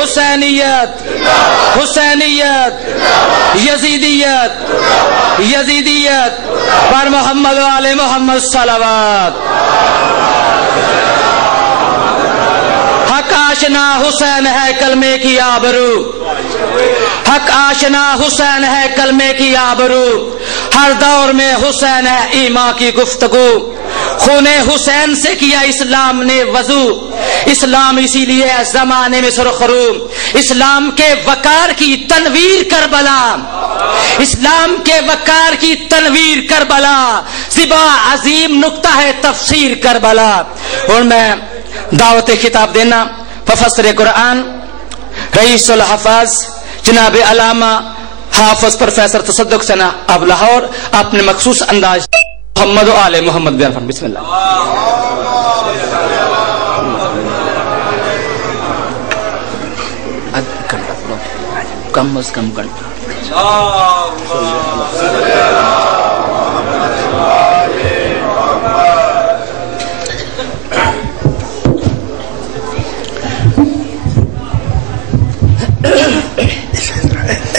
حسینیت حسینیت یزیدیت پر محمد و آل محمد صلوات. حق آشنا حسین ہے کلمے کی آبرو، حق آشنا حسین ہے کلمے کی آبرو، ہر دور میں حسین ہے ایمان کی گفتگو. خون حسین سے کیا اسلام نے وضو، اسلام اسی لیے زمانے میں سرخرو. اسلام کے وقار کی تنویر کربلا، اسلام کے وقار کی تنویر کربلا، زبا عظیم نقطہ ہے تفسیر کربلا. اور میں دعوت خطاب دینا مفسر قرآن رئیس الحفاظ جناب علامہ حافظ پروفیسر تصدق سنا اب لاہور اپنے مخصوص انداز محمد و آل محمد بیان فرمائیں. بسم اللہ. کم از کم گھنٹہ.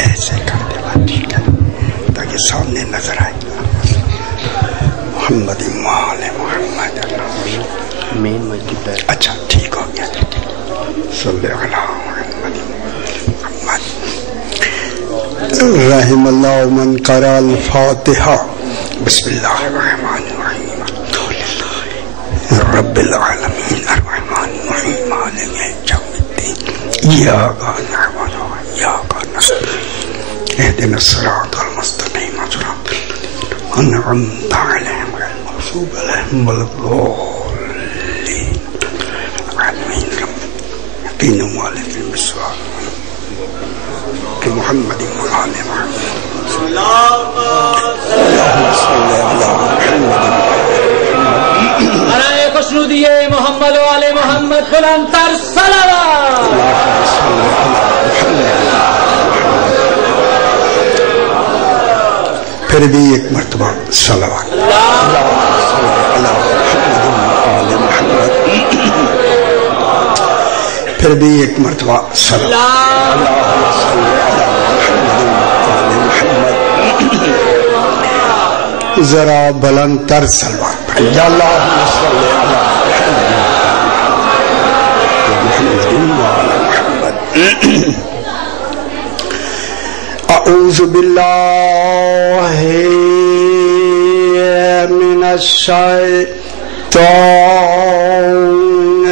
ایسے کر دے بات ٹھیک ہے تاکہ سامنے نظر آئے. محمد مال محمد مین مسجد. اچھا ٹھیک ہو گیا. صلی اللہ محمد محمد. رحم اللہ من قرأ الفاتحہ. بسم اللہ الرحمن الرحیم رب العالمین الرحمن الرحیم مالک یوم الدین ایاک نعبد و ایاک نستعین اهدنا الصراط المستقیم صراط الذین أنعمت علیہم غیر المغضوب علیہم ولا الضالین آمین. یقین والد بالصواب محمد وآل محمد. اللهم صل على محمد. ارے خوشنودی محمد و آل محمد بلند تر صلوات. پھر بھی ایک مرتبہ صلوات. پھر بھی ایک مرتبہ صلوات. ذرا بلند تر صلوات. اللہم صلی علی محمد وعلی محمد. اعوذ باللہ من الشیطان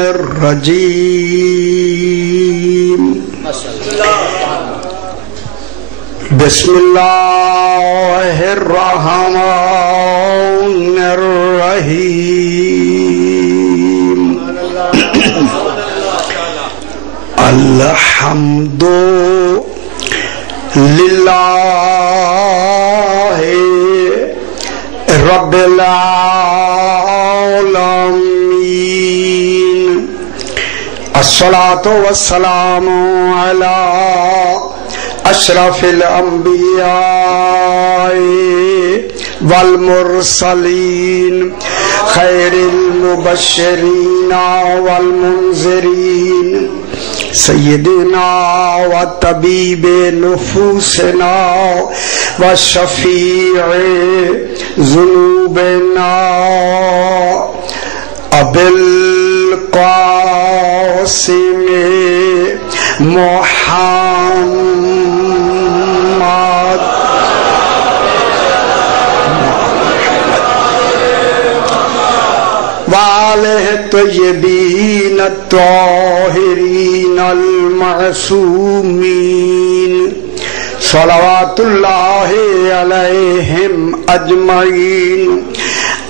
الرجیم. بسم اللہ الرحمن الرحیم. الحمد للہ رب العالمین. الصلاة والسلام علی اشرف الانبیاء والمرسلین خیر المبشرین والمنذرین سیدنا و طبیب نفوسنا و شفیع ذنوبنا ابی القاسم محمد وآلہ الطیبین الطاہرین المعصومین صلوات اللہ علیہم اجمعین.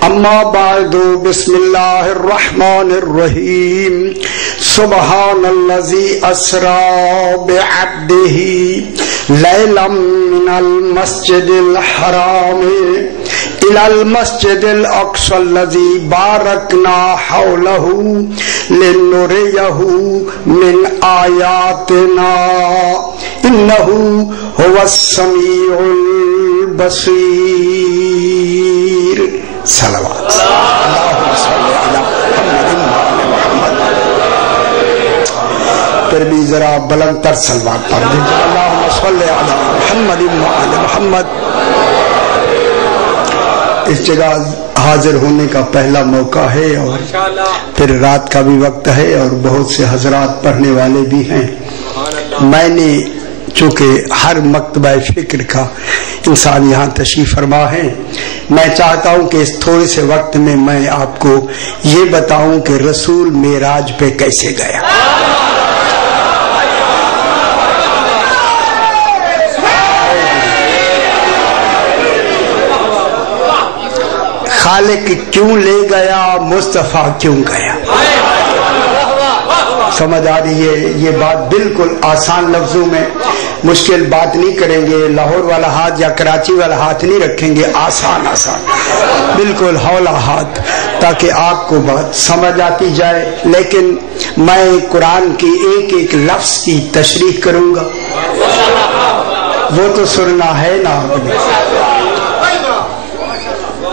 اما بعد بسم اللہ الرحمن الرحیم. سبحان الذی اسری بعبدہ لیلا من المسجد الحرام إلى المسجد الأقصى الذي باركنا حوله لنريه من آياتنا إنه هو السميع البصير. صلوات. اللهم صل على محمد وعلى محمد. پھر بھی ذرا بلند تر صلوات پڑھ دیجیے. اللہم صلی علی محمد و آل محمد. اس جگہ حاضر ہونے کا پہلا موقع ہے اور پھر رات کا بھی وقت ہے اور بہت سے حضرات پڑھنے والے بھی ہیں. میں نے چونکہ ہر مکتبہ فکر کا انسان یہاں تشریف فرما ہے، میں چاہتا ہوں کہ اس تھوڑے سے وقت میں آپ کو یہ بتاؤں کہ رسول معراج پہ کیسے گیا. خالق کیوں لے گیا، مصطفیٰ کیوں گیا. سمجھ آ رہی ہے؟ یہ بات بالکل آسان لفظوں میں، مشکل بات نہیں کریں گے، لاہور والا ہاتھ یا کراچی والا ہاتھ نہیں رکھیں گے، آسان بالکل ہولا ہاتھ، تاکہ آپ کو بات سمجھ آتی جائے. لیکن میں قرآن کی ایک ایک لفظ کی تشریح کروں گا، وہ تو سننا ہے نا.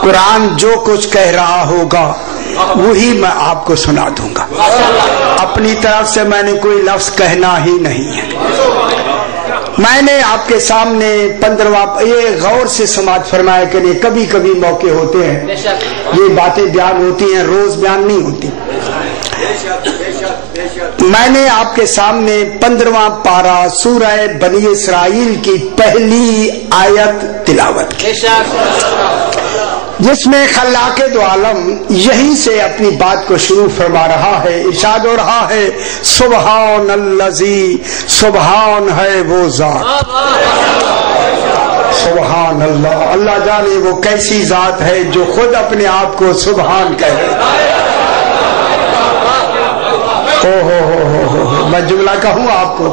قرآن جو کچھ کہہ رہا ہوگا وہی میں آپ کو سنا دوں گا. اپنی طرف سے میں نے کوئی لفظ کہنا ہی نہیں ہے. میں نے آپ کے سامنے 15واں، یہ غور سے سماعت فرمایا کریں، کبھی کبھی موقع ہوتے ہیں یہ باتیں بیان ہوتی ہیں، روز بیان نہیں ہوتی. میں نے آپ کے سامنے 15واں پارہ سورہ بنی اسرائیل کی پہلی آیت تلاوت کی، جس میں خلاق دو عالم یہیں سے اپنی بات کو شروع فرما رہا ہے. ارشاد ہو رہا ہے سبحان الذی، سبحان ہے وہ ذات، سبحان اللہ. اللہ جانے وہ کیسی ذات ہے جو خود اپنے آپ کو سبحان کہے. میں جملہ کہوں آپ کو،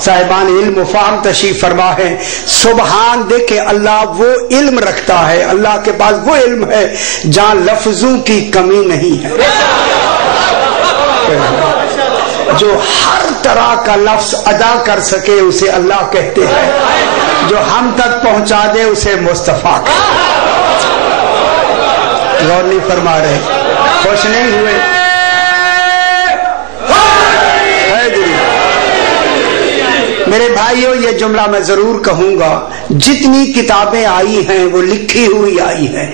صاحبان علم و فہم تشریف فرما ہے. سبحان دیکھیں، اللہ وہ علم رکھتا ہے، اللہ کے پاس وہ علم ہے جہاں لفظوں کی کمی نہیں ہے. جو ہر طرح کا لفظ ادا کر سکے اسے اللہ کہتے ہیں، جو ہم تک پہنچا دے اسے مصطفیٰ کہتے ہیں. غور نہیں فرما رہے؟ خوش نہیں ہوئے؟ میرے بھائیوں، یہ جملہ میں ضرور کہوں گا، جتنی کتابیں آئی ہیں وہ لکھی ہوئی آئی ہیں.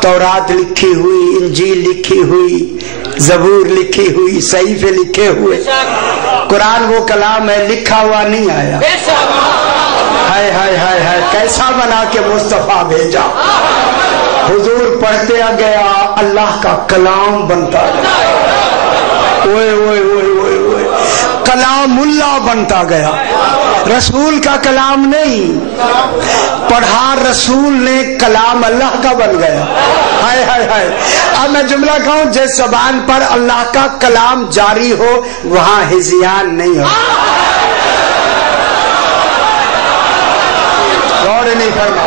تورات لکھی ہوئی، انجیل لکھی ہوئی، زبور لکھی ہوئی، صحیفے لکھے ہوئے. قرآن وہ کلام ہے، لکھا ہوا نہیں آیا. ہائے ہائے ہائے ہائے، کیسا بنا کے مصطفیٰ بھیجا. حضور پڑھتے گیا، اللہ کا کلام بنتا گیا. اوئے اوئے اوئے اوئے اوئے، کلام اللہ بنتا گیا. رسول کا کلام نہیں، پڑھا رسول نے، کلام اللہ کا بن گیا. ہائے ہائے ہائے. اب میں جملہ کہوں، جس زبان پر اللہ کا کلام جاری ہو وہاں ہذیان نہیں ہو. غور نہیں کرنا.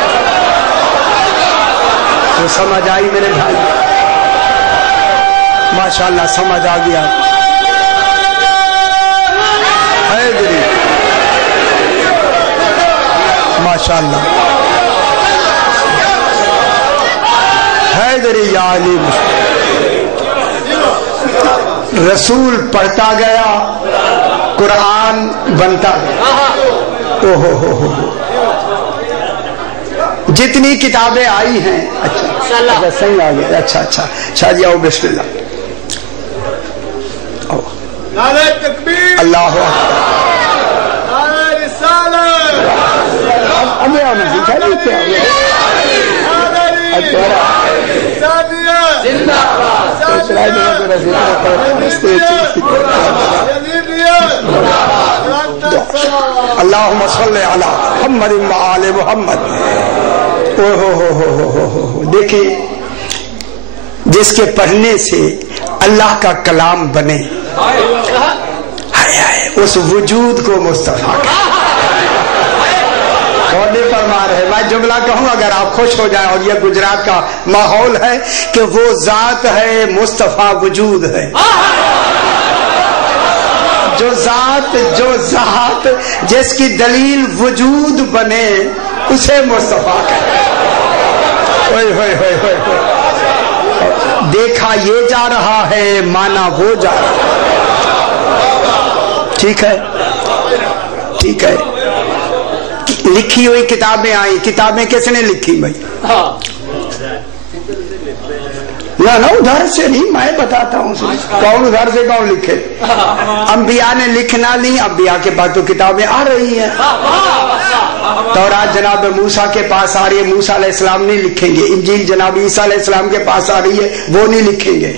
تو سمجھ آئی میرے بھائی؟ ماشاءاللہ سمجھ آ گیا. ماشاءاللہ حیدری یا علی. رسول پڑھتا گیا، قرآن بنتا گیا. جتنی کتابیں آئی ہیں. اچھا صحیح آ گیا. اچھا اچھا شاہ جی آؤ، بسم اللہ. اللہ اللہم صلی علی محمد و آل محمد. دیکھیں، جس کے پڑھنے سے اللہ کا کلام بنے، اس وجود کو مصطفیٰ کا. اور نہیں فرما رہے. میں جملہ کہوں اگر آپ خوش ہو جائیں، اور یہ گجرات کا ماحول ہے کہ وہ ذات ہے، مصطفیٰ وجود ہے. جو ذات جس کی دلیل وجود بنے اسے مصطفیٰ کہتے ہیں. دیکھا یہ جا رہا ہے، مانا وہ جا رہا ہے. ठीक है, ठीक है। लिखी हुई किताबें आई, किताबें किसने लिखी भाई? ना उधर से नहीं, मैं बताता हूँ कौन उधर से कौन लिखे। अंबिया ने लिखना ली, अंबिया के पास तो किताबें आ रही हैं। तौरात जनाब मूसा के पास आ रही है, मूसा अलैहिस्सलाम नहीं लिखेंगे। इंजील जनाब ईसा अलैहिस्सलाम के पास आ रही है, वो नहीं लिखेंगे।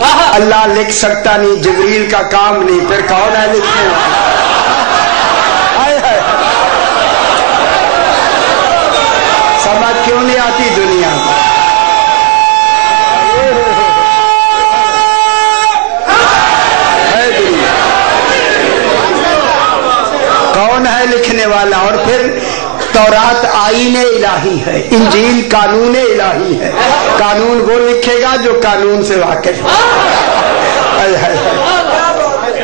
अल्लाह लिख सकता नहीं, जिब्रील का काम नहीं, फिर कौन है लिखने वाला? समझ क्यों नहीं आती दुनिया को? कौन है लिखने वाला? और फिर तौरात आईने इलाही है, इंजील कानून इलाही है। कानून वो लिखेगा जो कानून से वाकिफ है।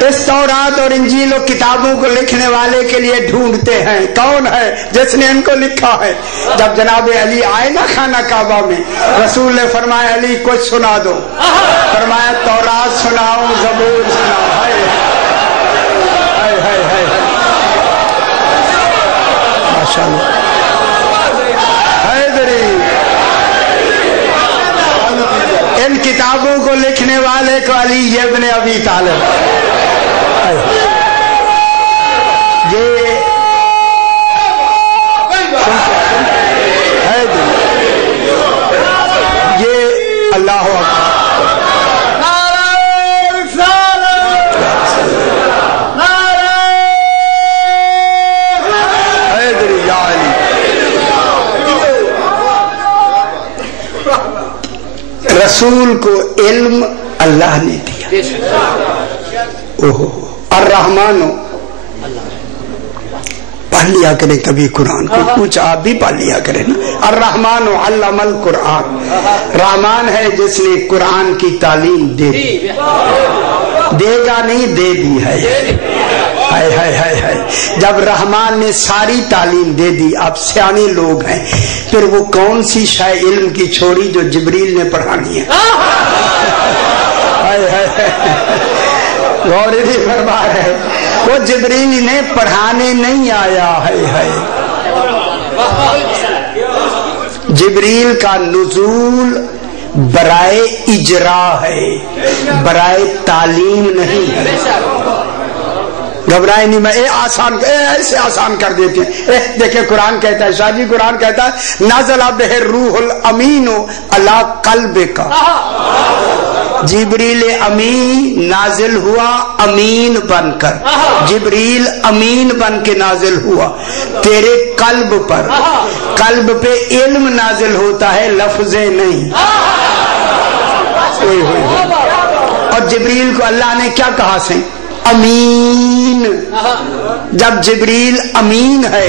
इस तौरात और इंजील और किताबों को लिखने वाले के लिए ढूंढते हैं, कौन है जिसने इनको लिखा है। जब जनाब अली आए ना खाना काबा में, रसूल ने फरमाया अली कुछ सुना दो। फरमाया तौरात सुनाओ, ज़बूर सुनाओ। इन किताबों को लिखने वाले को अली इब्न अबी तालिब, ये अल्लाह रसूल को इल्म अल्लाह ने दिया। ओहो, अर्रहमानो, पढ़ लिया करें कभी कुरान को, कुछ आप भी पढ़ लिया करें ना। अर्रहमानो अल्लमल कुरान, रहमान है जिसने कुरान की तालीम दे दी। देगा नहीं, दे दी है। हाय हाय हाय हाय। जब रहमान ने सारी तालीम दे दी, आप सियाने लोग हैं, फिर वो कौन सी शाय इल्म की छोड़ी जो जिब्रील ने पढ़ानी है? हाय हाय गौर नहीं फरमा है, वो जिब्रील ने पढ़ाने नहीं आया है। जिब्रील का नुज़ूल बराए इजरा है, बराए तालीम नहीं है। घबराए नहीं, मैं आसान ऐसे आसान कर देते हैं। देखिए कुरान कहता है, शाह जी कुरान कहता है नाज़ला बिहि रूहुल अमीनो अला क़ल्बिका। जिब्रील अमीन नाजिल हुआ अमीन बनकर, जिब्रील अमीन बन के नाजिल हुआ तेरे कल्ब पर। कल्ब पे इल्म नाजिल होता है, लफ्ज़े नहीं। और जिब्रील को अल्लाह ने क्या कहा से? अमीन। जब जिब्रील अमीन है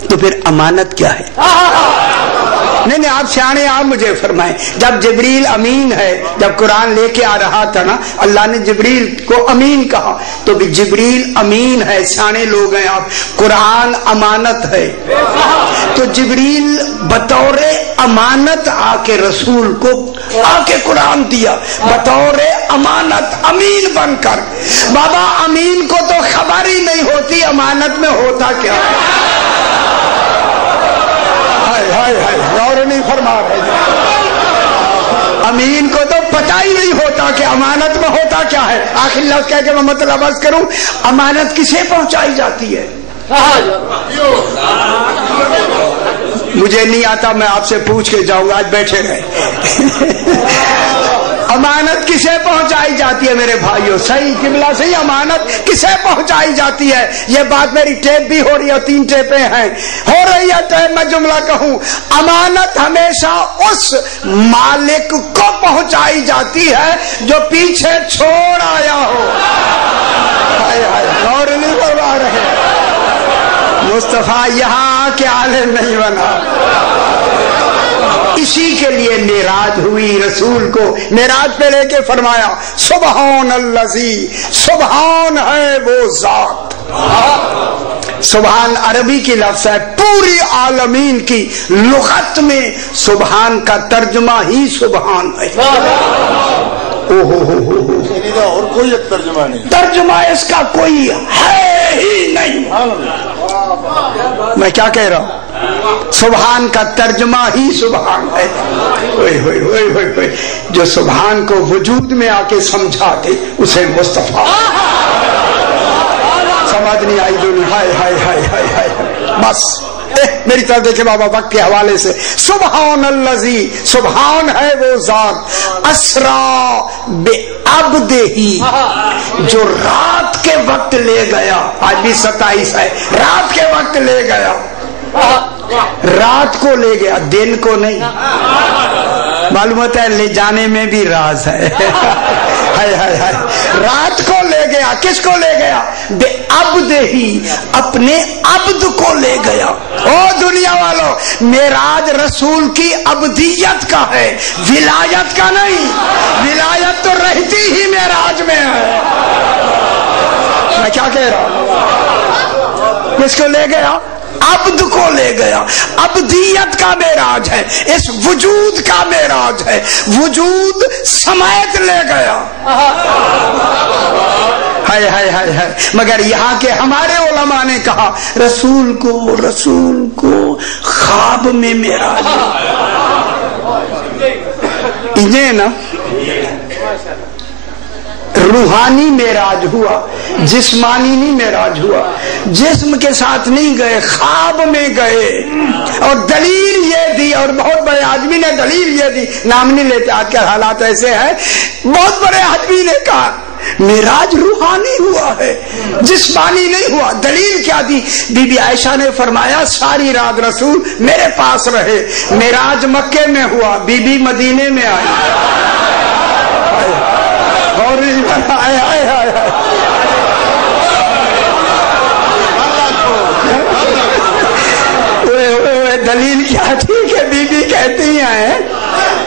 तो फिर अमानत क्या है? नहीं नहीं, आप सियाने, आप मुझे फरमाएं। जब जिब्रील अमीन है, जब कुरान लेके आ रहा था ना, अल्लाह ने जिब्रील को अमीन कहा, तो भी जिब्रील अमीन है, सियाने लोग हैं आप। कुरान अमानत है, तो जिब्रील बतौर अमानत आके रसूल को आके कुरान दिया, बतौर अमानत अमीन बनकर। बाबा अमीन को तो खबर ही नहीं होती अमानत में होता क्या। हाय हाय, गौर नहीं फरमा रहे। अमीन को तो पता ही नहीं होता कि अमानत में होता क्या है। आखिर लफ्ज़ कह के मैं मतलब अर्ज करूं, अमानत किसे पहुंचाई जाती है? मुझे नहीं आता, मैं आपसे पूछ के जाऊंगा, आज बैठे रहे। अमानत किसे पहुंचाई जाती है मेरे भाइयों? सही किबला सही, अमानत किसे पहुंचाई जाती है? ये बात मेरी टेप भी हो रही है, 3 टेपें हैं, हो रही है टेप। मैं जुमला कहूं, अमानत हमेशा उस मालिक को पहुंचाई जाती है जो पीछे छोड़ आया हो। हाय हाय, और नहीं करवा रहे। मुस्तफा यहाँ के आलिम नहीं बना, इसी के लिए मेराज हुई। रसूल को मेराज पे लेके फरमाया सुबहान अल्लज़ी, सुबहान है वो जात। सुबहान अरबी की लफ्ज़ है, पूरी आलमीन की लुगत में सुबहान का तर्जुमा ही सुबहान है। ओहो हो, کا اور کوئی ایک ترجمہ نہیں، ترجمہ اس کا کوئی ہے ہی نہیں۔ میں کیا کہہ رہا ہوں؟ سبحان کا ترجمہ ہی سبحان ہے۔ ہوئے ہوئے ہوئے ہوئے ہوئے، جو سبحان کو وجود میں آ کے سمجھا دے اسے مصطفیٰ۔ سمجھ نہیں آئی دنیا؟ ہائے ہائے ہائے ہائے ہائے۔ بس میری طرف دیکھیں بابا، وقت کے حوالے سے، سبحان الذی، سبحان ہے وہ ذات، اسرا بعبدہ، جو رات کے وقت لے گیا۔ آج بھی 27 ہے، رات کے وقت لے گیا، رات کو لے گیا، دن کو نہیں۔ معلوم ہوتا ہے لے جانے میں بھی راز ہے۔ رات کو لے گیا، کس کو لے گیا؟ بے عبدہ، اپنے عبد کو لے گیا۔ او دنیا والوں، معراج رسول کی عبدیت کا ہے، ولایت کا نہیں۔ ولایت تو رہتی ہی معراج میں ہے۔ میں کیا کہہ رہا ہوں؟ کس کو لے گیا؟ عبد کو لے گیا۔ عبدیت کا معراج ہے، اس وجود کا معراج ہے، وجود سمیت لے گیا۔ ہائے ہائے ہائے ہائے۔ مگر یہاں کے ہمارے علماء نے کہا رسول کو خواب میں معراج انہیں نا روحانی معراج ہوا، جسمانی نہیں معراج ہوا۔ جسم کے ساتھ نہیں گئے، خواب میں گئے۔ اور دلیل یہ دی، اور بہت بڑے آدمی نے دلیل یہ دی، نام نہیں لیتے آج کل حالات ایسے ہیں، بہت بڑے آدمی نے کہا معراج روحانی ہوا ہے، جسمانی نہیں ہوا۔ دلیل کیا دی؟ بی بی عائشہ نے فرمایا ساری رات رسول میرے پاس رہے، معراج مکے میں ہوا، بی بی مدینے میں آئی۔ دلیل کیا تھی کہ بی بی کہتی ہیں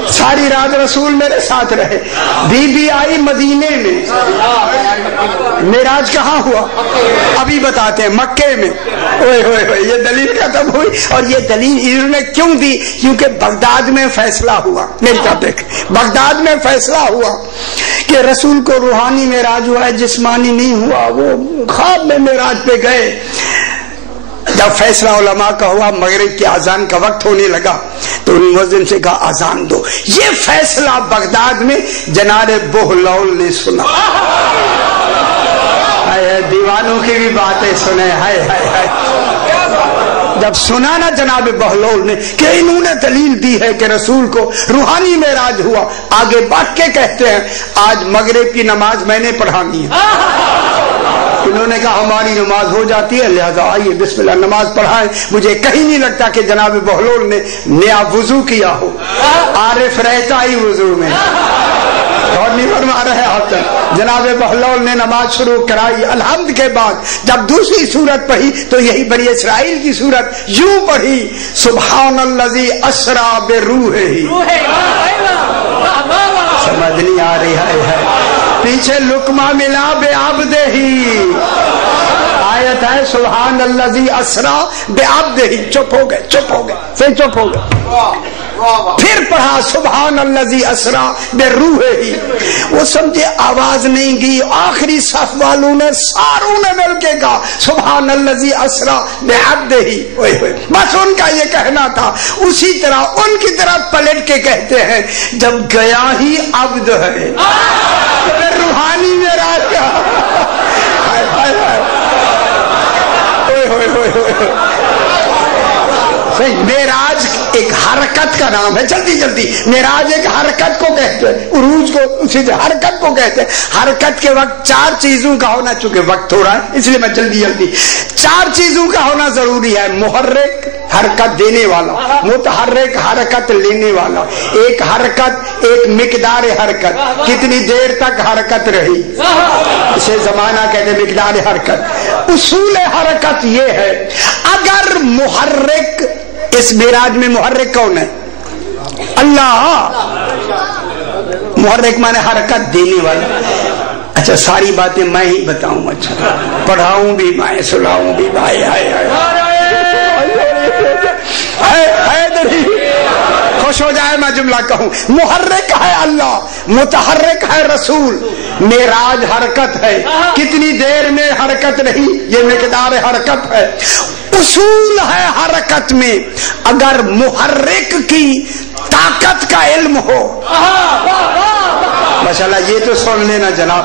ساری رات رسول میرے ساتھ رہے، بی بی آئی مدینے میں، معراج کہاں ہوا؟ ابھی بتاتے ہیں، مکے میں۔ یہ دلیل ختم ہوئی۔ اور یہ دلیل انہوں نے کیوں دی؟ کیونکہ بغداد میں فیصلہ ہوا۔ میری طرف دیکھ، بغداد میں فیصلہ ہوا کہ رسول کو روحانی معراج ہوا ہے، جسمانی نہیں ہوا، وہ خواب میں معراج پہ گئے۔ جب فیصلہ علماء کا ہوا، مغرب کی اذان کا وقت ہونے لگا تو ان مؤذن سے کہا اذان دو۔ یہ فیصلہ بغداد میں جناب بہلول نے سنا۔ دیوانوں کی بھی باتیں سنے، ہائے ہائے ہائے۔ جب سنا نا جناب بہلول نے کہ انہوں نے دلیل دی ہے کہ رسول کو روحانی معراج ہوا، آگے بڑھ کے کہتے ہیں آج مغرب کی نماز میں نے پڑھانی ہے۔ انہوں نے کہا ہماری نماز ہو جاتی ہے، لہذا آئیے بسم اللہ نماز پڑھائیں۔ مجھے کہیں نہیں لگتا کہ جناب بہلول نے نیا وضو کیا ہو، عارف رہتا ہی وضو میں، اور نہیں فرما رہے آپ تک۔ جناب بہلول نے نماز شروع کرائی، الحمد کے بعد جب دوسری سورت پڑھی تو یہی بنی اسرائیل کی سورت یوں پڑھی، سبحان الذی اسری بروحہ۔ سمجھ نہیں آ رہی ہے، پیچھے لقمہ ملا بعبدہ، آیت ہے سبحان الذی اسری بعبدہ۔ چپ ہو گئے، چپ ہو گئے، پھر چپ ہو گئے۔ پھر پڑھا سبحان الذی اسری بروحہ۔ وہ سمجھے آواز نہیں گئی، آخری صف والوں نے ساروں نے مل کے کہا سبحان الذی اسری بعبدہ۔ بس ان کا یہ کہنا تھا۔ اسی طرح ان کی طرف پلٹ کے کہتے ہیں جب گیا ہی عبد ہے روحانی معراج کا۔ معراج ایک حرکت کا نام ہے، جلدی جلدی، معراج ایک حرکت کو کہتے ہیں، عروج کو اسی حرکت کو کہتے ہیں۔ حرکت کے وقت چار چیزوں کا ہونا، چونکہ وقت ہو رہا ہے اس لیے میں جلدی جلدی، چار چیزوں کا ہونا ضروری ہے۔ محرک حرکت دینے والا، متحرک حرکت لینے والا، ایک حرکت ایک مقدار حرکت، کتنی دیر تک حرکت رہی اسے زمانہ کہتے ہیں، مقدار حرکت۔ اصول حرکت یہ ہے اگر محرک، اس معراج میں محرک کون ہے؟ اللہ۔ محرک مانے حرکت دینے والا۔ اچھا ساری باتیں میں ہی بتاؤں، اچھا پڑھاؤں بھی میں، سناؤں بھی بھائی۔ होश हो जाए मैं जुमला कहूं। मुहर्रिक है अल्लाह, मुतहर्रिक है रसूल। मेराज हरकत है, कितनी देर में हरकत रही, ये मिकदार हरकत है। उसूल है हरकत में, अगर मुहर्रिक की ताकत का इल्म हो। माशाल्लाह, ये तो सुन लेना जनाब।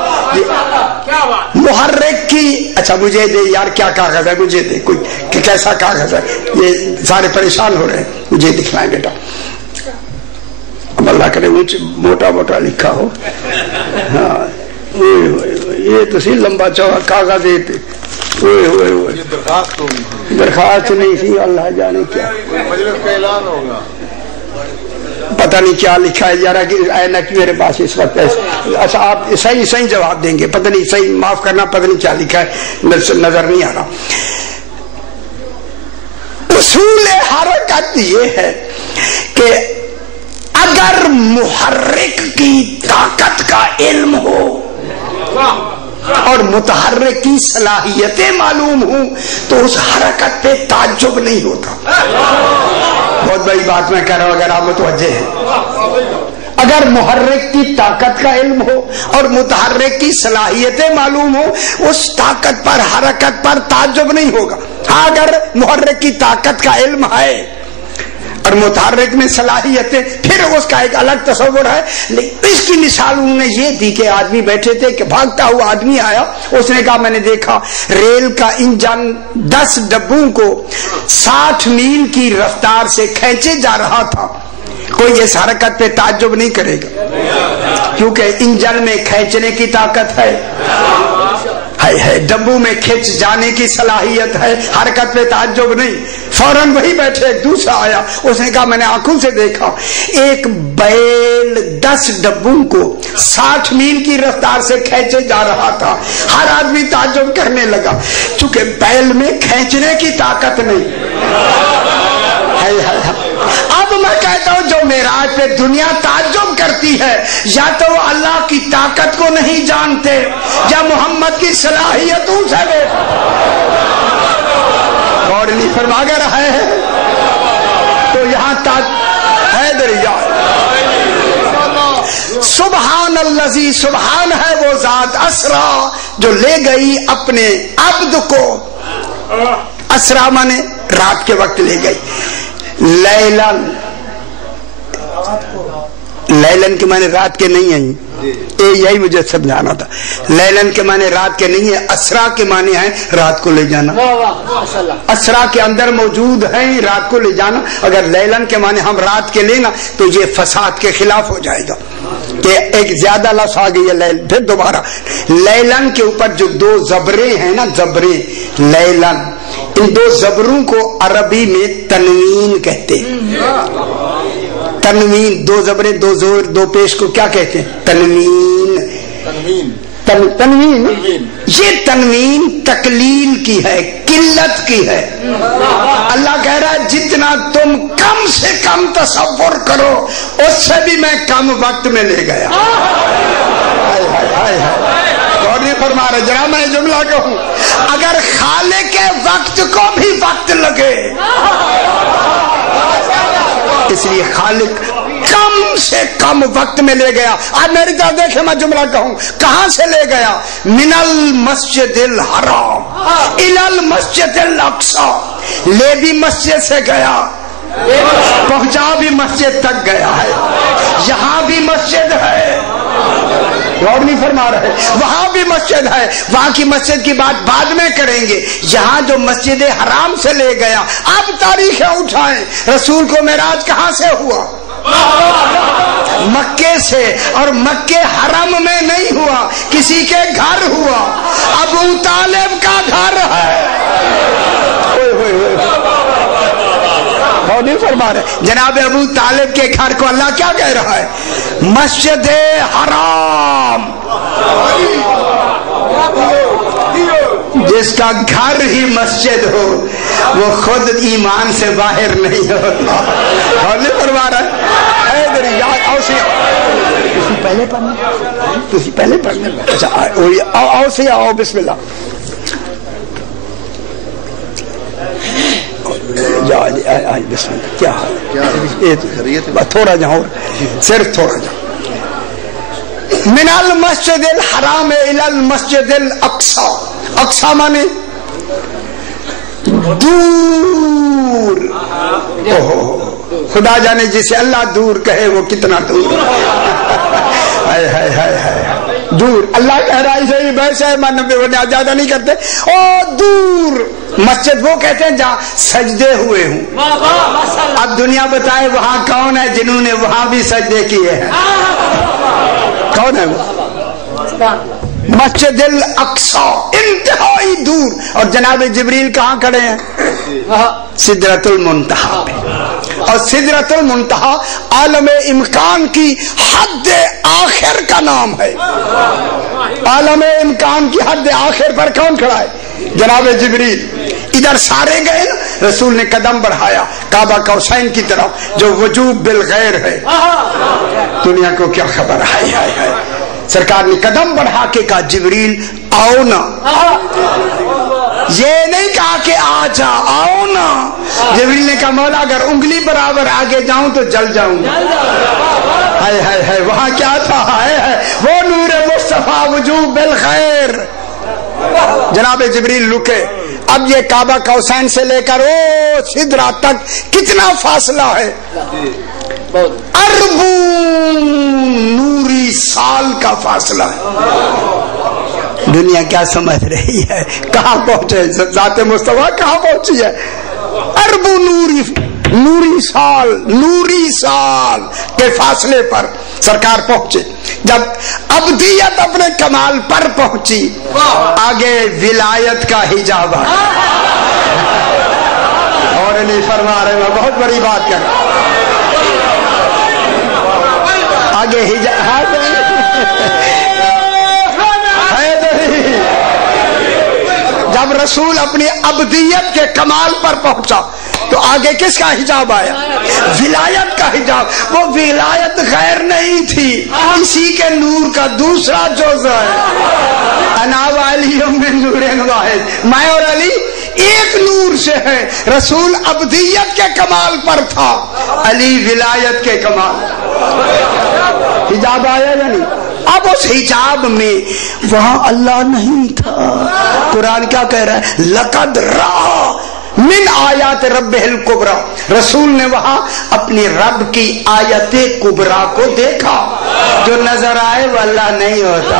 मुहर्रिक की, अच्छा मुझे दे यार, क्या कागज है मुझे दे, कोई कैसा कागज है, ये सारे परेशान हो रहे हैं, मुझे दिखलाएं बेटा। अब अल्लाह करे मोटा मोटा लिखा हो। हाँ, ये तो सी लंबा चौड़ा कागज देते। दरखास्त नहीं थी, अल्लाह जाने क्या मजलिस का ऐलान होगा, पता नहीं क्या लिखा है जरा कि ऐनक मेरे पास इस वक्त है। अच्छा आप सही सही जवाब देंगे, पता नहीं सही, माफ करना, पता नहीं क्या लिखा है, नजर नहीं आ रहा। उसूल हरकत ये है कि अगर मुहर्रिक की ताकत का इल्म हो और मुतहर्रिक की सलाहियतें मालूम हो तो उस हरकत पे ताज्जुब नहीं होता। बहुत बड़ी बात मैं कह रहा हूं, अगर आप मुतवज्जे हैं। अगर मुहर्रिक की ताकत का इल्म हो और मुतहर्रिक की सलाहियतें मालूम हो, उस ताकत पर, हरकत पर ताज्जुब नहीं होगा। हाँ, अगर मुहर्रिक की ताकत का इल्म है और मुतहर्रिक में सलाहियतें, फिर उसका एक अलग तस्वुर है। लेकिन इसकी मिसाल उन्होंने ये दी कि आदमी बैठे थे कि भागता हुआ आदमी आया, उसने कहा मैंने देखा रेल का इंजन 10 डब्बों को 60 मील की रफ्तार से खींचे जा रहा था। कोई इस हरकत पे ताज्जुब नहीं करेगा, क्योंकि इंजन में खींचने की ताकत है, डब्बू में खिंच जाने की सलाहियत है, हरकत पे ताज्जुब नहीं। फौरन वही बैठे एक दूसरा आया, उसने कहा मैंने आंखों से देखा एक बैल 10 डब्बों को 60 मील की रफ्तार से खींचे जा रहा था। हर आदमी ताज्जुब करने लगा, चूंकि बैल में खींचने की ताकत नहीं है। अब मैं कहता हूं जो मेराज पे दुनिया ताज्जुब करती है, या तो वो अल्लाह की ताकत को नहीं जानते या मोहम्मद की सलाहियतों से गौर नहीं फरमा रहे हैं। तो यहां है दरिया। सुबहान अल्लज़ी, सुबहान है वो जात असरा जो ले गई अपने अब्द को। असरा माने रात के वक्त ले गई। लैलन, लैलन के माने रात के नहीं है, यही मुझे समझाना था। लैलन के माने रात के नहीं है, असरा के माने है रात को ले जाना। असरा के अंदर मौजूद है रात को ले जाना। अगर लैलन के माने हम रात के लेना तो ये फसाद के खिलाफ हो जाएगा। ये एक ज्यादा लफ्ज़ आ गई है लैल। फिर दोबारा लैलन के ऊपर जो 2 जबरे हैं ना, जबरे लैलन, इन 2 जबरों को अरबी में तनवीन कहते हैं। तनवीन, 2 जबरे 2 जोर 2 पेश को क्या कहते हैं? तनवीन। तनवीन, ये तनवीन तकलील की है, किल्लत की है। अल्लाह कह रहा है जितना तुम कम से कम तसव्वुर करो उससे भी मैं कम वक्त में ले गया। और नहीं फरमा रहे, जरा मैं जुमला कहूं, अगर खाले के वक्त को भी वक्त लगे, इसलिए खालिक कम से कम वक्त में ले गया। आज मेरी तरफ देखे, मैं जुमला कहूं, कहां से ले गया? मिनल मस्जिदिल हराम इलल मस्जिदिल अक्सा। ले भी मस्जिद से गया, पहुंचा भी मस्जिद तक गया है। यहां भी मस्जिद है, गौर नहीं फरमा रहे, वहां भी मस्जिद है। वहां की मस्जिद की बात बाद में करेंगे। यहां जो मस्जिद हराम से ले गया, अब तारीखें उठाएं, रसूल को मेराज कहां से हुआ? मक्के से, और मक्के हरम में नहीं हुआ, किसी के घर हुआ। अबू तालिब का घर है। नहीं फरमा रहे, जनाब अबू तालिब के घर को अल्लाह क्या कह रहा है? मस्जिद हराम। जिसका घर ही मस्जिद हो वो खुद ईमान से बाहर नहीं होता। और नहीं फरमा रहा है, पहले पढ़ना, पहले पढ़ना। अच्छा आओ से आओ, बिस्मिल्लाह। آج بسم اللہ. کیا حال؟ تھوڑا جاؤ صرف تھوڑا جاؤ. من المسجد الحرام الى المسجد الاقصى. اقصى مانے دور. خدا جانے جسے اللہ دور کہے وہ کتنا دور. دور اللہ کہہ رہا ہے ویسے زیادہ نہیں کرتے. او دور مسجد وہ کہتے ہیں جہاں سجدے ہوئے ہوں. اب دنیا بتائے وہاں کون ہے جنہوں نے وہاں بھی سجدے کیے ہیں؟ کون ہے وہ؟ مسجد الاقصی انتہائی دور. اور جناب جبریل کہاں کھڑے ہیں؟ سدرۃ المنتہا پہ. اور سدرۃ المنتہا عالم امکان کی حد آخر کا نام ہے. عالم امکان کی حد آخر پر کون کھڑا ہے؟ جناب جبریل. ادھر سارے گئے نا, رسول نے قدم بڑھایا کعبہ قوسین کی طرف جو وجوب بالغیر ہے. دنیا کو کیا خبر ہے. سرکار نے قدم بڑھا کے کہا جبریل آؤ نا. یہ نہیں کہا کہ آ جا, آؤ نا. جبریل نے کہا مولا اگر انگلی برابر آگے جاؤں تو جل جاؤں. ہائے ہائے ہائے وہاں کیا تھا؟ وہ نور مصطفیٰ وجوب بالخیر. جناب جبریل رکے. اب یہ کعبہ قوسین سے لے کر او سدرہ تک کتنا فاصلہ ہے؟ اربوں نوری سال کا فاصلہ ہے. دنیا کیا سمجھ رہی ہے؟ کہاں پہنچے ذات مصطفیٰ؟ کہاں پہنچی ہے؟ اربوں نوری سال کے فاصلے پر سرکار پہنچے. جب ابدیت اپنے کمال پر پہنچی آگے ولایت کا حجاب آیا. اور نہیں فرما رہے میں بہت بڑی بات کر رہا ہوں. آگے حجاب جب رسول اپنی ابدیت کے کمال پر پہنچا تو آگے کس کا حجاب آیا؟ ولایت کا حجاب. وہ ولایت غیر نہیں تھی, اسی کے نور کا دوسرا جزء ہے. انا وعلی من نور واحد. میں اور علی ایک نور سے ہے. رسول ابدیت کے کمال پر تھا, علی ولایت کے کمال. حجاب آیا یا نہیں؟ اب اس حجاب میں وہاں اللہ نہیں تھا. قرآن کیا کہہ رہا ہے؟ لقد رأى من آیات ربہ الکبریٰ. رسول نے وہاں اپنی رب کی آیت کبریٰ کو دیکھا. جو نظر آئے وہ اللہ نہیں ہوتا.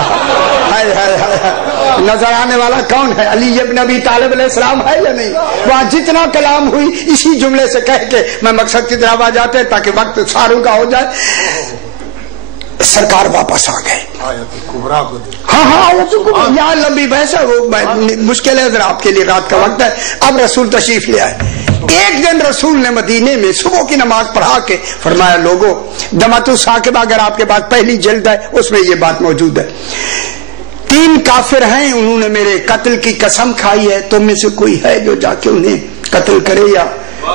نظر آنے والا کون ہے؟ علی ابن ابی طالب علیہ السلام ہے یا نہیں؟ وہاں جتنا کلام ہوئی اسی جملے سے کہہ کے میں مقصد کی طرف آ جاتے تاکہ وقت ساروں کا ہو جائے. سرکار واپس آ گئے. ہاں یہاں لمبی بحث ہے, وہ مشکل ہے ذرا آپ کے لیے, رات کا وقت ہے. اب رسول تشریف لے آئے. ایک دن رسول نے مدینے میں صبح کی نماز پڑھا کے فرمایا لوگوں دمت الثاقبہ اگر آپ کے پاس پہلی جلد ہے اس میں یہ بات موجود ہے. 3 کافر ہیں, انہوں نے میرے قتل کی قسم کھائی ہے. تم میں سے کوئی ہے جو جا کے انہیں قتل کرے یا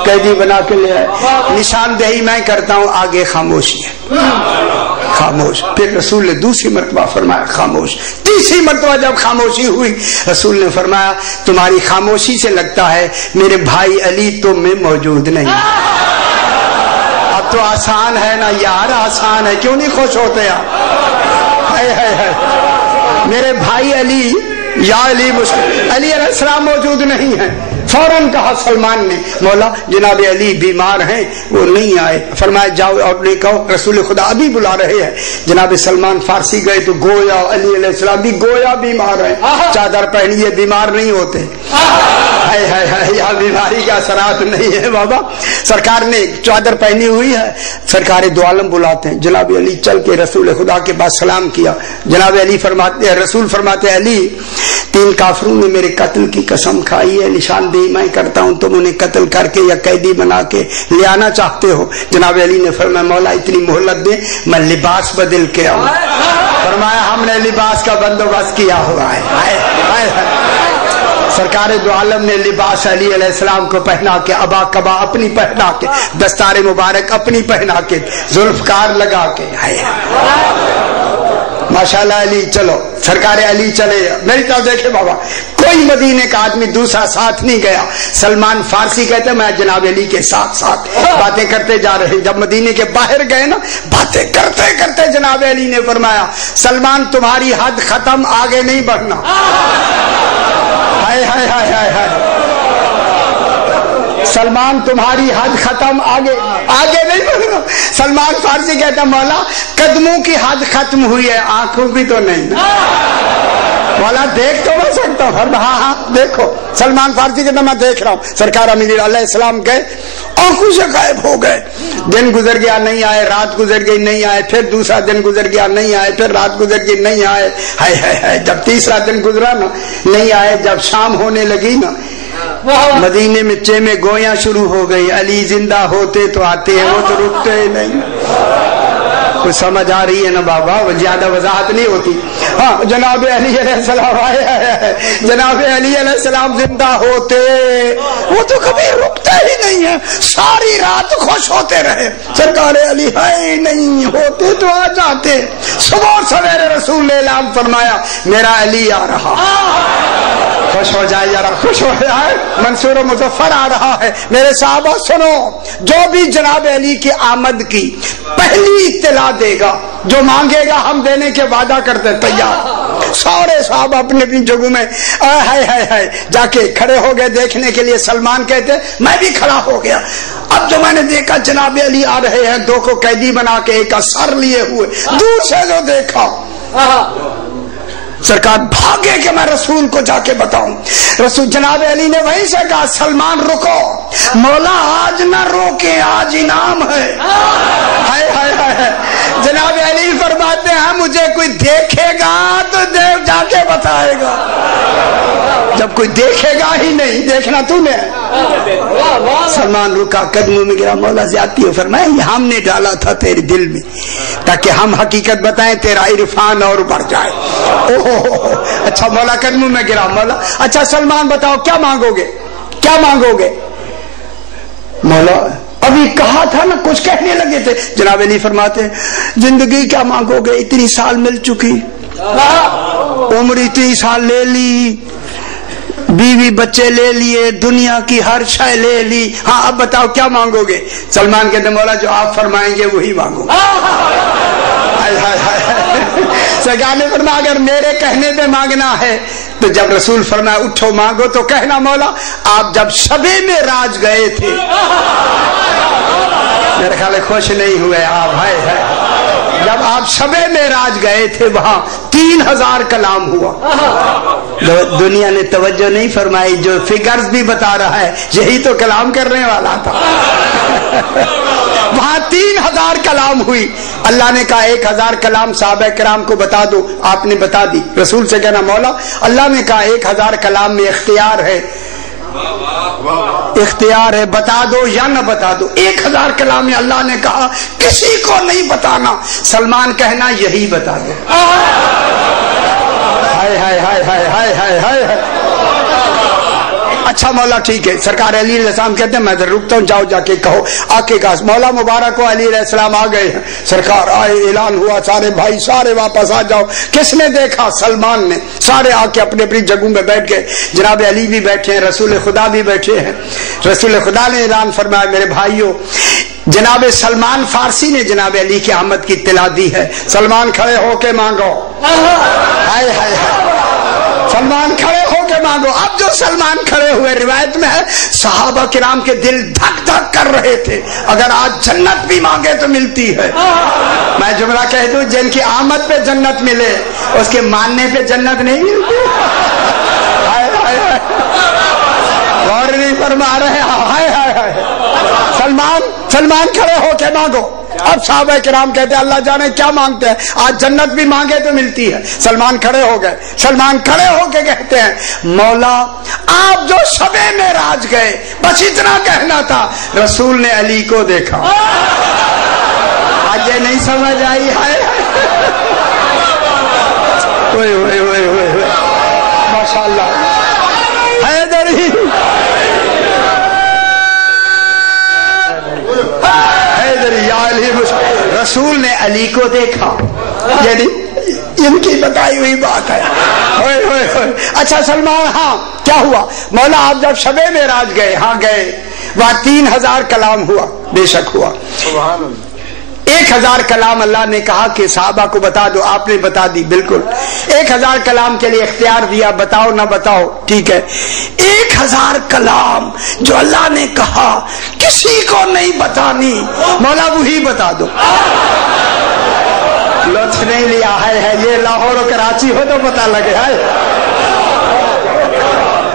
قیدی بنا کے لے آئے؟ نشاندہی میں کرتا ہوں, آگے خاموشی ہے. خاموش. پھر رسول نے دوسری مرتبہ فرمایا خاموش. تیسری مرتبہ جب خاموشی ہوئی رسول نے فرمایا تمہاری خاموشی سے لگتا ہے میرے بھائی علی تم میں موجود نہیں. اب تو آسان ہے نا یار, آسان ہے, کیوں نہیں خوش ہوتے آپ؟ میرے بھائی علی یا علی مشکل. علی علیہ السلام موجود نہیں ہے. فوراً کہا سلمان نے مولا جناب علی بیمار ہیں وہ نہیں آئے. فرمایا جاؤ اور نہیں کہو رسول خدا ابھی بلا رہے ہیں. جناب سلمان فارسی گئے تو گویا علی علیہ السلام بھی گویا بیمار ہیں. چادر پہنیے بیمار نہیں ہوتے. یہاں بیماری کا اثرات نہیں ہے بابا. سرکار نے چادر پہنی ہوئی ہے. سرکار دو عالم بلاتے ہیں. جناب علی چل کے رسول خدا کے پاس سلام کیا. جناب علی فرماتے رسول فرماتے علی 3 کافروں نے میرے قتل کی قسم کھائی ہے. نشاندہی میں کرتا ہوں تم انہیں قتل کر کے یا قیدی بنا کے لے آنا چاہتے ہو. جناب علی نے فرمایا مولا اتنی مہلت دے میں لباس بدل کے آؤں. فرمایا ہم نے لباس کا بندوبست کیا ہوا ہے. سرکار دو عالم نے لباس علی علیہ السلام کو پہنا کے, ابا کبا اپنی پہنا کے, دستار مبارک اپنی پہنا کے, ذوالفقار لگا کے, माशाल्लाह अली चलो, सरकार अली चले। मेरी तरफ देखे बाबा, कोई मदीने का आदमी दूसरा साथ नहीं गया। सलमान फारसी कहते मैं जनाब अली के साथ साथ बातें करते जा रहे। जब मदीने के बाहर गए ना, बातें करते करते जनाब अली ने फरमाया सलमान तुम्हारी हद खत्म, आगे नहीं बढ़ना। हाय हाय हाय हाय हाय, सलमान तुम्हारी हद खत्म, आगे आगे नहीं बढ़ना। सलमान फारसी कहता मौला कदमों की हद खत्म हुई है, आंखों की तो नहीं। मौला देख तो मैं सकता हूँ। हाँ हाँ देखो। सलमान फारसी कहता मैं देख रहा हूँ। सरकार अमीर अलैहिस्सलाम गए, आंखों से गायब हो गए। दिन गुजर गया नहीं आए, रात गुजर गई नहीं आए, फिर दूसरा दिन गुजर गया नहीं आए, फिर रात गुजर गई नहीं आए। हाय हाय हाय, जब तीसरा दिन गुजरा ना नहीं आए, जब शाम होने लगी ना, मदीने में चे में गोयां शुरू हो गई। अली जिंदा होते तो आते हैं, वो तो रुकते ही नहीं। कुछ समझ आ रही है ना बाबा, वो ज्यादा वजाहत नहीं होती। हाँ जनाब अली अलैहिस्सलाम आए, जनाब अली अलैहिस्सलाम जिंदा होते वो तो कभी रुकते ही नहीं है, सारी रात खुश होते रहे। सरकार अली है नहीं होते तो आ जाते। सुबह सवेरे रसूल ने ऐलान फरमाया मेरा अली आ रहा। खुश हो जाए जरा, खुश हो जाए, मंसूर मुजफ्फर आ रहा है। मेरे साहबा सुनो, जो भी जनाब अली की आमद की पहली इत्तला देगा, जो मांगेगा हम देने के वादा करते तैयार। सारे साहब अपनी अपनी जगह में हाय हाय हाय जाके खड़े हो गए देखने के लिए। सलमान कहते मैं भी खड़ा हो गया। अब जो मैंने देखा जनाब अली आ रहे हैं, दो को कैदी बना के, एक सर लिए हुए, दूर से जो देखा सरकार भागे कि मैं रसूल को जाके बताऊं। रसूल जनाब अली ने वहीं से कहा सलमान रुको, मौला आज ना रोके, आज इनाम है। हाय हाय हाय, जनाब अली फरमाते हैं मुझे कोई देखेगा तो देव जाके बताएगा, जब कोई देखेगा ही नहीं, देखना तूने। सलमान रुका, कदमों में गिरा, मौला ज्यादती हो। फरमाया ये हमने डाला था तेरे दिल में ताकि हम हकीकत बताएं, तेरा इरफान और बढ़ जाए। ओहो अच्छा, मौला कदमों में गिरा। मौला अच्छा सलमान बताओ क्या मांगोगे, क्या मांगोगे? मौला अभी कहा था ना, कुछ कहने लगे थे। जनाब अली फरमाते जिंदगी क्या मांगोगे, इतनी साल मिल चुकी, उम्र इतनी साल ले ली, बीवी बच्चे ले लिए, दुनिया की हर शय ले ली, हाँ अब बताओ क्या मांगोगे? सलमान कहते मौला जो आप फरमाएंगे वही मांगो। सरकार ने फरमाया अगर मेरे कहने पे मांगना है तो जब रसूल फरमाया उठो मांगो तो कहना मौला आप जब शबे में राज गए थे। मेरे ख्याल खुश नहीं हुए आप, है जब आप शबे में राज गए थे वहां 3000 कलाम हुआ। दुनिया ने तवज्जो नहीं फरमाई, जो फिगर्स भी बता रहा है यही तो कलाम करने वाला था। वहां 3000 कलाम हुई। अल्लाह ने कहा 1000 कलाम साहबा किराम को बता दो, आपने बता दी। रसूल से कहना मौला अल्लाह ने कहा 1000 कलाम में इख्तियार है, इख्तियार है, बता दो या न बता दो। 1000 कलाम में अल्लाह ने कहा किसी को नहीं बताना। सलमान कहना यही बता दो। हाय हाय हाय हाय हाय हाय हाय। अच्छा मौला ठीक है। सरकार अली अलैहिस्सलाम कहते हैं मैं तो रुकता हूँ, जाओ जाके कहो। आके कहा मौला मुबारक को अली अलैहिस्सलाम आ गए हैं। सरकार आए, ऐलान हुआ सारे भाई सारे वापस आ जाओ। किसने देखा? सलमान ने। सारे आके अपनी अपनी जगहों में बैठ गए। जनाब अली भी बैठे हैं, रसूल खुदा भी बैठे हैं। रसूल खुदा ने ऐलान फरमाया मेरे भाइयों, जनाब सलमान फारसी ने जनाब अली की आमद की इत्तला दी है। सलमान खड़े होके मांगो। हाय हाय हाय, सलमान खड़े होके मांगो। अब जो सलमान खड़े हुए, रिवायत में है सहाबा किराम के दिल धक धक कर रहे थे, अगर आज जन्नत भी मांगे तो मिलती है। मैं जुमला कह दूं, जिनकी आमद पे जन्नत मिले उसके मानने पे जन्नत नहीं मिलती। हाय हाय हाय, गौर नहीं फरमा रहे। हाय हाय हाय, सलमान खड़े होके मांगो। अब साहबा किराम कहते हैं अल्लाह जाने क्या मांगते हैं, आज जन्नत भी मांगे तो मिलती है। सलमान खड़े हो गए। सलमान खड़े होके कहते हैं मौला आप जो शबे में राज गए, बस इतना कहना था। रसूल ने अली को देखा। आज ये नहीं समझ आई। हाय माशाअल्लाह, हैदरी रसूल ने अली को देखा। यानी इनकी बताई हुई बात है। होए होए होए। अच्छा सलमान, हाँ क्या हुआ मौला, आप जब शबे मेराज गए, हाँ गए, वहां 3000 कलाम हुआ, बेशक हुआ। 1000 कलाम अल्लाह ने कहा कि साहबा को बता दो, आपने बता दी, बिल्कुल। 1000 कलाम के लिए इख्तियार दिया, बताओ ना बताओ, ठीक है। 1000 कलाम जो अल्लाह ने कहा किसी को नहीं बतानी, मौला वही बता दो। लुत्फ नहीं लिया है ये लाहौर और कराची हो तो पता लगे है।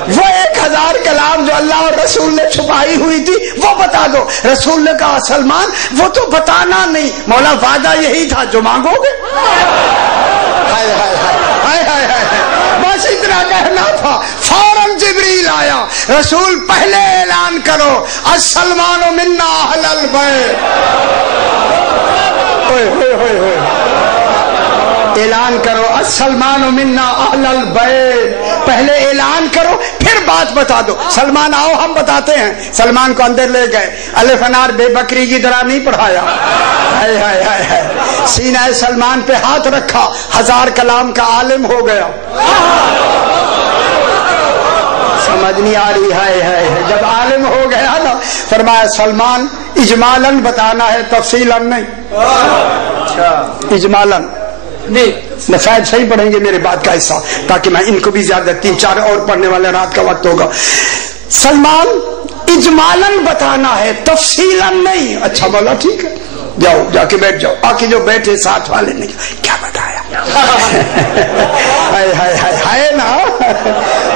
वो 1000 कलाम जो अल्लाह और रसूल ने छुपाई हुई थी वो बता दो। रसूल ने कहा सलमान वो तो बताना नहीं, मौला वादा यही था जो मांगोगे। हाय हाय हाय हाय हाय, बस इतना कहना था। फौरन जिब्रील आया, रसूल पहले ऐलान करो अस्सलमानु मिन्ना अहलल बैत। ऐलान करो अस्सलमानु मिन्ना अहलल बैत, पहले ऐलान करो फिर बात बता दो। सलमान आओ हम बताते हैं। सलमान को अंदर ले गए, अलिफ अनार बेबकरी की तरह नहीं पढ़ाया। हाय हाय हाय हाय, सीना सलमान पे हाथ रखा, 1000 कलाम का आलिम हो गया। समझ नहीं आ रही है। जब आलिम हो गया ना, फरमाया सलमान इजमालन बताना है, तफसीलन नहीं। इजमालन नहीं, शायद सही पढ़ेंगे मेरे बात का हिस्सा, ताकि मैं इनको भी ज्यादा 3-4 और पढ़ने वाले, रात का वक्त होगा। सलमान इजमालन बताना है, तफसीलन नहीं। अच्छा बोला ठीक है, जाओ जाके बैठ जाओ। आके जो बैठे साथ वाले ने क्या बताया? हाय हाय हाय हाय ना,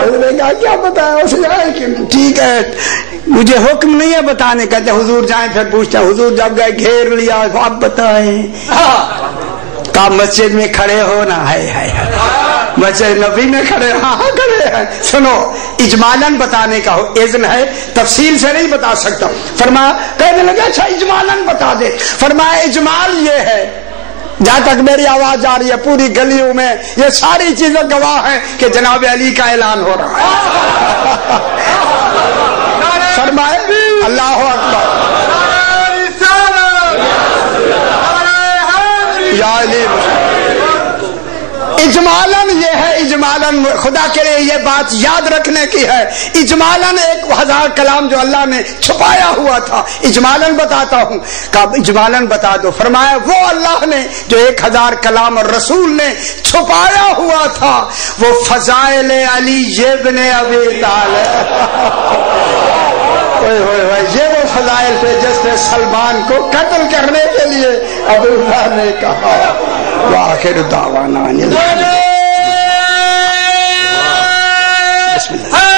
उसने कहा क्या बताया? उसने ठीक है मुझे हुक्म नहीं है बताने का। हुजूर जाए, फिर पूछते हुजूर जब गए घेर लिया, आप बताएं। का मस्जिद में खड़े हो ना, है मस्जिद नबी में खड़े, हाँ खड़े हैं। सुनो इजमालन बताने का हो, इज़्न है, तफसील से नहीं बता सकता। फरमाया, कहने लगे अच्छा इजमालन बता दे। फरमाया इजमाल ये है, जहां तक मेरी आवाज आ रही है पूरी गलियों में ये सारी चीजें गवाह हैं कि जनाब अली का ऐलान हो रहा है। फरमाया अल्लाह अकबर, इजमालन ये है। इजमालन खुदा के लिए ये बात याद रखने की है। इजमालन 1000 कलाम जो अल्लाह ने छुपाया हुआ था, इजमालन बताता हूं। कब इजमालन बता दो? फरमाया वो अल्लाह ने जो 1000 कलाम और रसूल ने छुपाया हुआ था, वो फजाइल अली इब्न अबी तालिब। ये वो फजाइल थे जिसने सलमान को कत्ल करने के लिए अबूबकर ने कहा। वाखिर दावाना बिस्मिल्लाह।